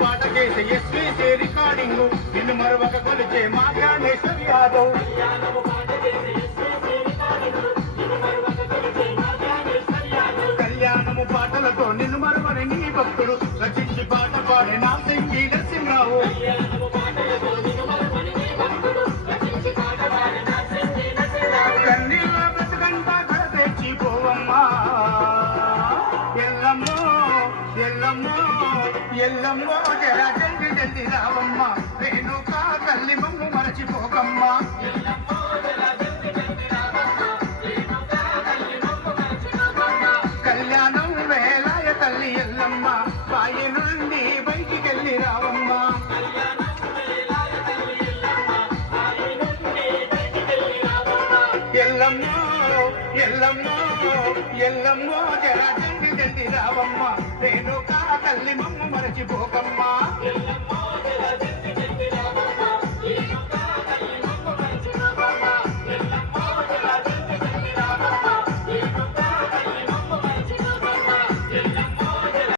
పాట చేసే SVC recording. నిన్ను మరొక కొలిచే మా జ్ఞానేశ్వర్ యాదవ్ కళ్యాణము పాటలతో నిన్ను మరవని నీ భక్తుడు రచించి పాట పాడే నా సింగి నరసింహరావు కన్నీళ్ళ బ్రతుకంతా కడ తెచ్చి పోవమ్మా ఎల్లమ్మో ఎల్లమ్మో. ఎల్లమ్మ జర జల్ది జల్ది రావమ్మా. రేణుకా తల్లి మమ్ము మరచిపోకమ్మ. కళ్యాణం వేలాయ తల్లి ఎల్లమ్మ బాయి నుండి బయటికెళ్ళి రావమ్మ. ఎల్లమ్మో ఎల్లమ్మో ఎల్లమ్మో జర జల్ది జల్ది